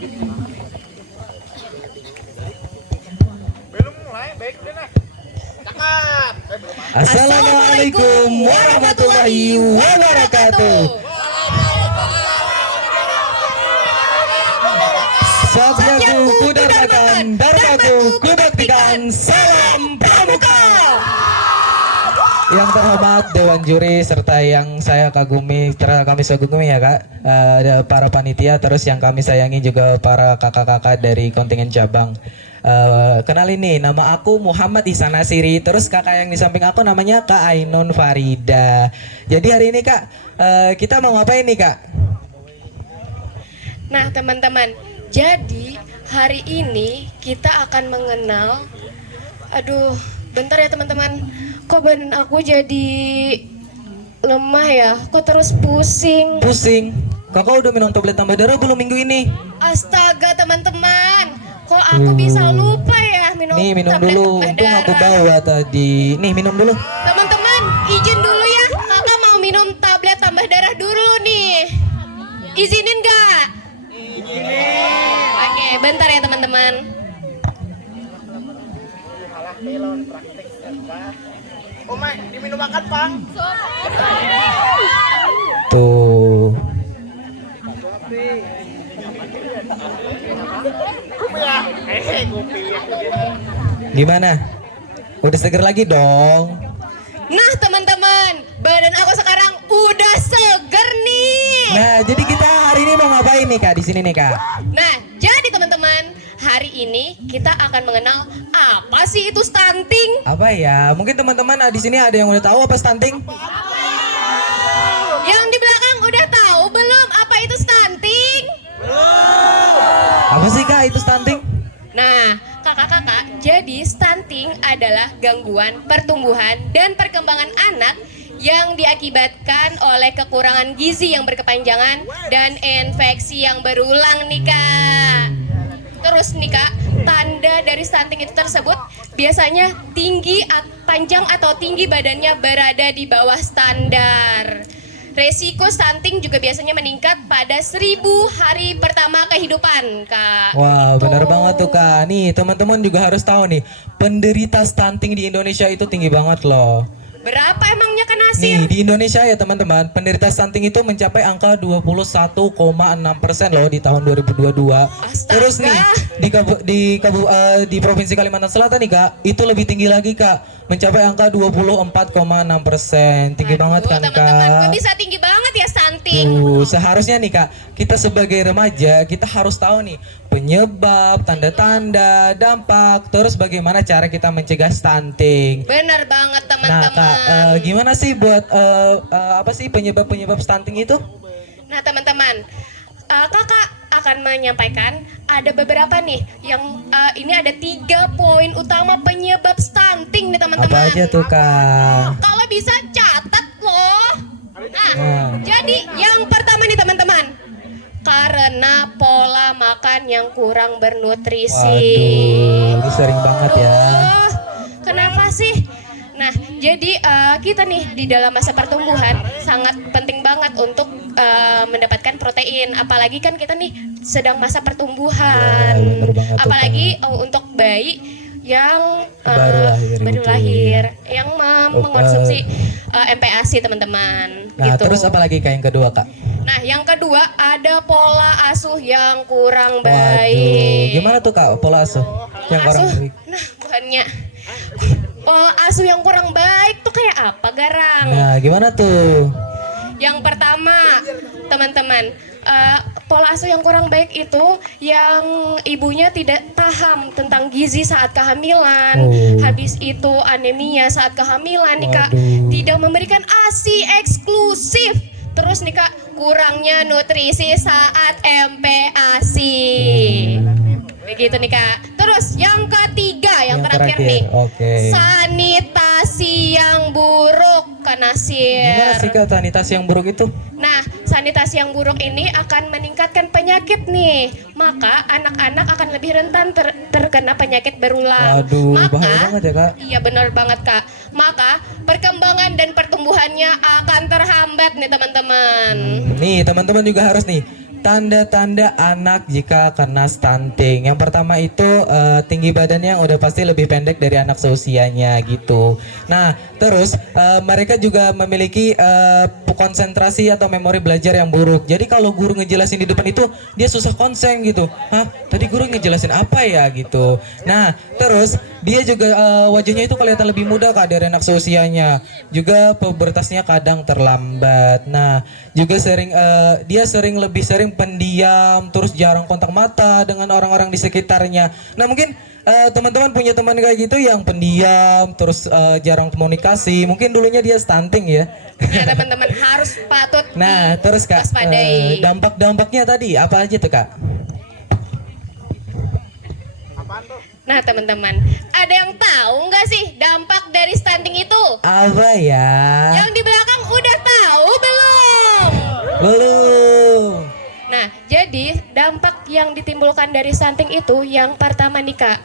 Belum mulai, baik udah nah. Cakap. Assalamualaikum warahmatullahi wabarakatuh. Sabyaku kudarmakan, dharmaku kubaktikan, salam pramuka. Yang terhormat Dewan Juri serta yang saya kagumi, kami kagumi ya kak, para panitia, terus yang kami sayangi juga para kakak-kakak dari kontingen cabang. Kenal ini, nama aku Muhammad Ihsan Nasiri, terus kakak yang di samping aku namanya Kak Ainun Farida. Jadi hari ini kak, kita mau ngapain nih kak? Nah teman-teman, jadi hari ini kita akan mengenal. Aduh, bentar ya teman-teman. Kok badan aku jadi lemah ya? Kok terus pusing? Pusing? Kakak udah minum tablet tambah darah belum minggu ini? Astaga teman-teman, kok aku bisa lupa ya minum Nih minum tablet dulu, tambah untung aku darah. bawa tadi. Nih minum dulu. Teman-teman, izin dulu ya. Kakak mau minum tablet tambah darah dulu nih. Izinin gak? Izinin. Oke, bentar ya teman-teman. Oma, diminum makan, Pang. Tuh. Kopi ya. Kopi. Gimana? Udah seger lagi dong. Nah teman-teman, badan aku sekarang udah seger nih. Nah, jadi kita hari ini mau ngapain nih kak di sini nih kak? Nah, jadi teman-teman, hari ini kita akan mengenal apa sih itu stunting. Apa ya? Mungkin teman-teman di sini ada yang udah tahu apa stunting? Yang di belakang udah tahu belum apa itu stunting? Apa sih kak itu stunting? Nah, kakak-kakak, jadi stunting adalah gangguan pertumbuhan dan perkembangan anak yang diakibatkan oleh kekurangan gizi yang berkepanjangan dan infeksi yang berulang nih kak. Terus nih kak, tanda dari stunting itu tersebut biasanya tinggi, panjang atau tinggi badannya berada di bawah standar. Resiko stunting juga biasanya meningkat pada 1000 hari pertama kehidupan kak. Wah, Gitu. benar banget tuh kak. Nih teman-teman juga harus tahu nih, penderita stunting di Indonesia itu tinggi banget loh. Berapa emangnya kak Nasir? Nih di Indonesia ya teman-teman, penderita stunting itu mencapai angka 21,6% loh di tahun 2022. Astaga. Terus nih di Provinsi Kalimantan Selatan nih kak, itu lebih tinggi lagi kak, mencapai angka 24,6%. Tinggi banget kan teman-teman, kak? kok bisa tinggi banget ya stunting? Seharusnya nih kak, kita sebagai remaja kita harus tahu nih penyebab, tanda-tanda, dampak, terus bagaimana cara kita mencegah stunting. Bener banget Nah teman-teman. kak, gimana sih buat apa sih penyebab stunting itu? Nah teman-teman, kakak akan menyampaikan ada beberapa nih yang ini ada 3 poin utama penyebab stunting nih teman-teman. Apa aja tuh kak? Kalau bisa catat loh. Nah, Nah. jadi yang pertama nih teman-teman, karena pola makan yang kurang bernutrisi. Waduh, ini sering banget ya. Aduh, kenapa sih? Nah, jadi kita nih di dalam masa pertumbuhan sangat penting banget untuk mendapatkan protein. Apalagi kan kita nih sedang masa pertumbuhan. Ya, bener banget tuh, Apalagi untuk bayi yang baru lahir, yang mengonsumsi Oh, MPASI teman-teman. Nah gitu. terus apa lagi kak yang kedua kak? Nah, yang kedua ada pola asuh yang kurang Waduh, baik. gimana tuh kak pola asuh yang kurang Asuh. baik? Nah, bukannya pola asuh yang kurang baik tuh kayak apa, Garang? Nah gimana tuh? Yang pertama, teman-teman, pola asuh yang kurang baik itu yang ibunya tidak paham tentang gizi saat kehamilan. Oh. Habis itu anemia saat kehamilan nih Kak, Waduh. tidak memberikan ASI eksklusif. Terus nih Kak, kurangnya nutrisi saat MPASI. Begitu nih Kak. Terus yang ketiga, yang terakhir nih, Oke. sanitasi yang buruk, Kak Nasir. Gimana sih kak sanitasi yang buruk itu? Nah, sanitasi yang buruk ini akan meningkatkan penyakit nih. Maka anak-anak akan lebih rentan terkena penyakit berulang. Waduh, bahaya banget ya kak. Iya benar banget Kak. Maka perkembangan dan pertumbuhannya akan terhambat nih teman-teman. Nih teman-teman juga harus nih tanda-tanda anak jika kena stunting. Yang pertama itu tinggi badannya udah pasti lebih pendek dari anak seusianya gitu. Nah, terus mereka juga memiliki konsentrasi atau memori belajar yang buruk. Jadi kalau guru ngejelasin di depan itu dia susah konsen gitu. Hah, tadi guru ngejelasin apa ya gitu. Nah, terus dia juga wajahnya itu kelihatan lebih muda Kak dari anak seusianya. Juga pubertasnya kadang terlambat. Nah, juga dia lebih sering pendiam, terus jarang kontak mata dengan orang-orang di sekitarnya. Nah, mungkin teman-teman punya teman kayak gitu yang pendiam, terus jarang komunikasi. Mungkin dulunya dia stunting ya. Nah, teman-teman harus patut Nah, terus Kak, waspadai. dampak-dampaknya tadi apa aja tuh Kak? Apaan tuh? Nah, teman-teman, ada yang tahu nggak sih dampak dari stunting itu? Apa ya? Yang di belakang udah tahu belum? Belum. Nah, jadi dampak yang ditimbulkan dari stunting itu yang pertama nih Kak,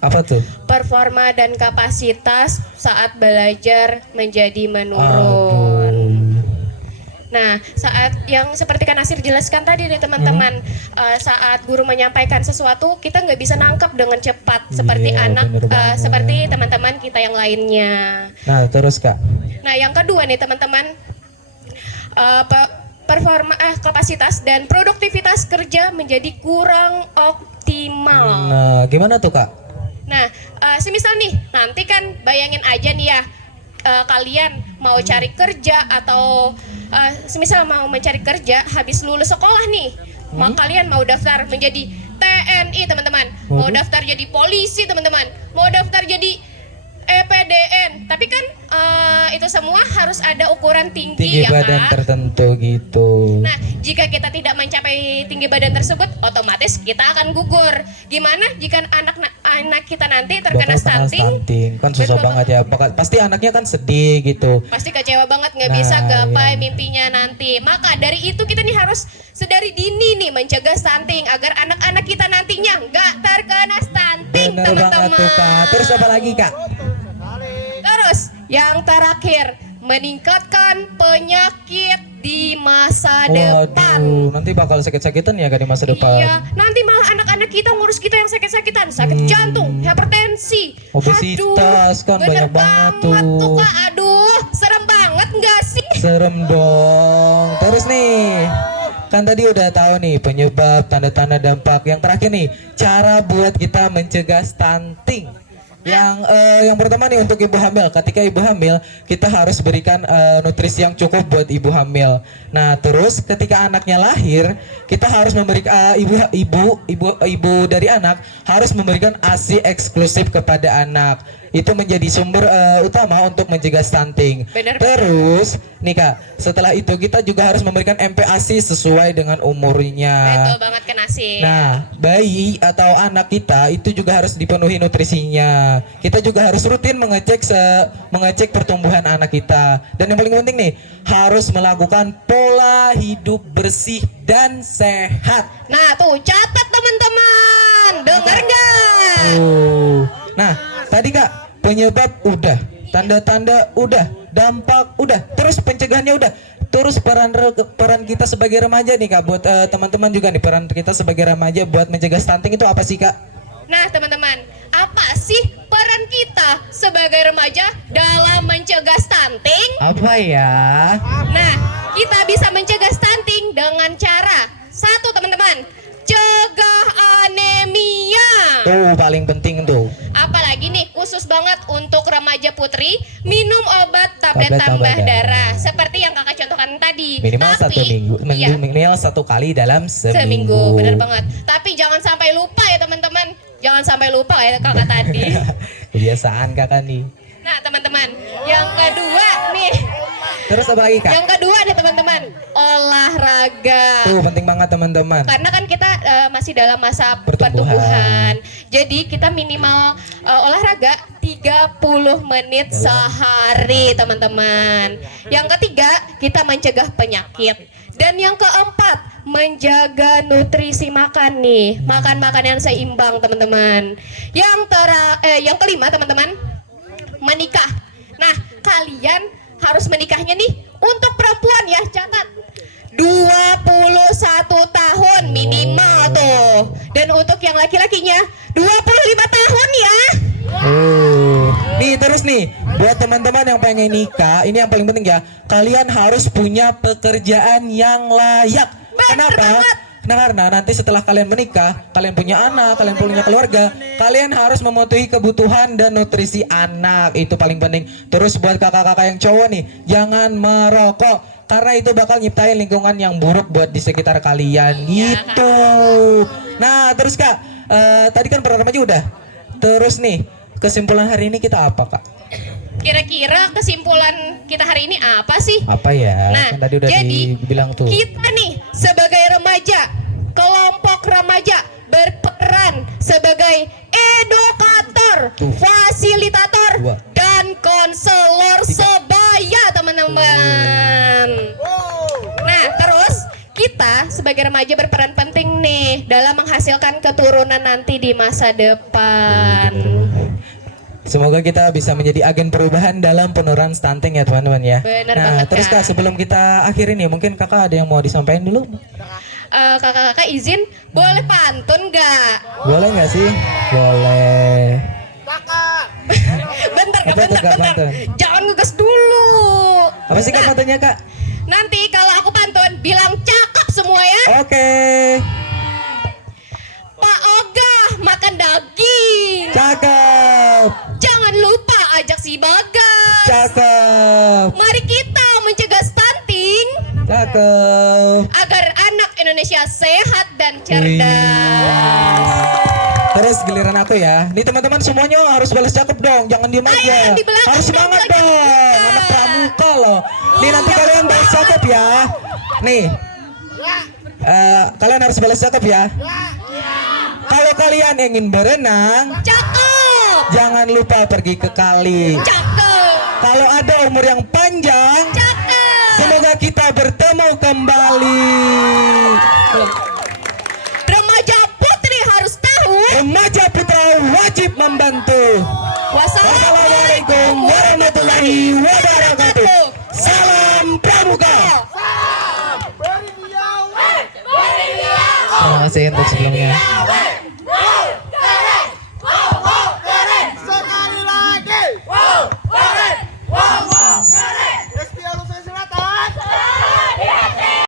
Apa tuh? performa dan kapasitas saat belajar menjadi menurun. Aduh. Nah, saat yang seperti kan Nasir jelaskan tadi nih teman-teman, saat guru menyampaikan sesuatu kita nggak bisa nangkap dengan cepat seperti Iya, anak, bener banget. seperti teman-teman kita yang lainnya. Nah, terus Kak. Nah, yang kedua nih teman-teman, performa, kapasitas dan produktivitas kerja menjadi kurang optimal. Nah, gimana tuh Kak? Nah, semisal nih, nanti kan bayangin aja nih ya, kalian mau cari kerja atau semisal mau mencari kerja habis lulus sekolah nih, kalian mau daftar menjadi TNI teman-teman, mau Waduh. daftar jadi polisi teman-teman, mau daftar jadi EPDN, tapi kan itu semua harus ada ukuran tinggi Tinggi ya badan Kak. tertentu gitu. Nah, jika kita tidak mencapai tinggi badan tersebut, otomatis kita akan gugur. Gimana jika anak kita nanti terkena Bakal stunting? Kan susah Betul banget ya. Pasti anaknya kan sedih gitu. Pasti kecewa banget, nggak Nah, bisa gapai iya. mimpinya nanti. Maka dari itu kita nih harus sedari dini nih mencegah stunting agar anak-anak kita nantinya nggak terkena stunting, Bener banget teman-teman. tuh Kak. Terus apa lagi Kak? Terus yang terakhir, meningkatkan penyakit di masa depan. Waduh, nanti bakal sakit-sakitan ya Kak di masa depan. Iya, nanti malah anak-anak kita ngurus kita yang sakit-sakitan, sakit jantung, hipertensi, Obesitas kan banyak banget tuh. Kak. Aduh, serem banget nggak sih? Serem dong. Terus nih, kan tadi udah tahu nih penyebab, tanda-tanda, dampak. Yang terakhir nih, cara buat kita mencegah stunting. Yang pertama nih untuk ibu hamil. Ketika ibu hamil, kita harus berikan nutrisi yang cukup buat ibu hamil. Nah, terus ketika anaknya lahir, kita harus memberikan ibu dari anak harus memberikan ASI eksklusif kepada anak. Itu menjadi sumber utama untuk mencegah stunting. Benar. Terus nih Kak, setelah itu kita juga harus memberikan MPASI sesuai dengan umurnya. Betul banget kan Nasir. Nah, bayi atau anak kita itu juga harus dipenuhi nutrisinya. Kita juga harus rutin mengecek pertumbuhan anak kita. Dan yang paling penting nih, harus melakukan pola hidup bersih dan sehat. Nah, tuh catat teman-teman. Dengar nggak? Nah, tadi Kak, penyebab udah, tanda-tanda udah, dampak udah, terus pencegahannya udah. Terus peran kita sebagai remaja nih Kak, buat teman-teman juga nih, peran kita sebagai remaja buat mencegah stunting itu apa sih Kak? Nah, teman-teman, apa sih peran kita sebagai remaja dalam mencegah stunting? Apa ya? Nah, kita bisa mencegah stunting dengan cara satu, teman-teman, cegah anemia. Tuh paling penting tuh. Apalagi nih khusus banget untuk remaja putri, minum obat tablet Tablet tambah tambah darah seperti yang kakak contohkan tadi. Minimal Tapi, 1 minggu, iya, minimal 1 kali dalam seminggu. seminggu, bener banget. Tapi jangan sampai lupa ya teman-teman, jangan sampai lupa ya kakak tadi. Kebiasaan Kakak nih. Nah teman-teman, yang kedua nih, Terus apa lagi Kak? yang kedua nih teman-teman, olahraga. Tuh penting banget teman-teman. Karena kan kita masih dalam masa Pertumbuhan. pertumbuhan. Jadi kita minimal olahraga 30 menit sehari, teman-teman. Yang ketiga, kita mencegah penyakit. Dan yang keempat, menjaga nutrisi makan nih. Makan makanan yang seimbang, teman-teman. Yang kelima, teman-teman, menikah. Nah, kalian harus menikahnya nih untuk perempuan ya, catat. 21 tahun minimal tuh. Dan untuk yang laki-lakinya 25 tahun ya. Nih terus nih, buat teman-teman yang pengen nikah, ini yang paling penting ya, kalian harus punya pekerjaan yang layak. Kenapa? Nah, karena nanti setelah kalian menikah, kalian punya anak, kalian punya keluarga, kalian harus memenuhi kebutuhan dan nutrisi anak. Itu paling penting. Terus buat kakak-kakak yang cowok nih, jangan merokok karena itu bakal nyiptain lingkungan yang buruk buat di sekitar kalian gitu. Nah, terus Kak, tadi kan program aja udah. Terus nih, kesimpulan hari ini kita apa, Kak? Kira-kira kesimpulan kita hari ini apa sih? Apa ya? Nah, kan tadi udah jadi dibilang tuh. kita nih sebagai remaja, kelompok remaja berperan sebagai edukator, fasilitator, dan konselor sebaya, teman-teman. Nah, terus kita sebagai remaja berperan penting nih dalam menghasilkan keturunan nanti di masa depan. Semoga kita bisa menjadi agen perubahan dalam penurunan stunting ya teman-teman ya. Bener nah banget, terus Kak, Kak. sebelum kita akhiri nih, mungkin Kakak ada yang mau disampaikan dulu? Kakak-kakak izin boleh pantun gak? Boleh nggak sih? Boleh. Bentar Kak, Apa tuh, Kak, bentar. pantun? Jangan ngegas dulu. Apa sih Kak Nah, fotonya Kak? nanti kalau aku pantun bilang cakep semua ya. Oke. Pak Oga makan daging. Cakep. Jangan lupa ajak si Bagas. Cakep. Mari kita mencegah stunting Cakep. agar anak Indonesia sehat dan cerdas. Terus giliran aku ya. Nih teman-teman semuanya harus balas cakep dong. Jangan diem aja. yang di belakang Harus dong, semangat lagi dong. buka. Anak pramuka loh. Nih nanti kalian balas cakep ya. Nih. Kalian harus balas cakep ya. Kalau kalian ingin berenang, Cakep. jangan lupa pergi ke kali. Cakep. Kalau ada umur yang panjang, Cakep. semoga kita bertemu kembali. Remaja putri harus tahu. Remaja putra wajib membantu. Wassalamualaikum warahmatullahi wabarakatuh. Salam Pramuka. Terima kasih untuk sebelumnya.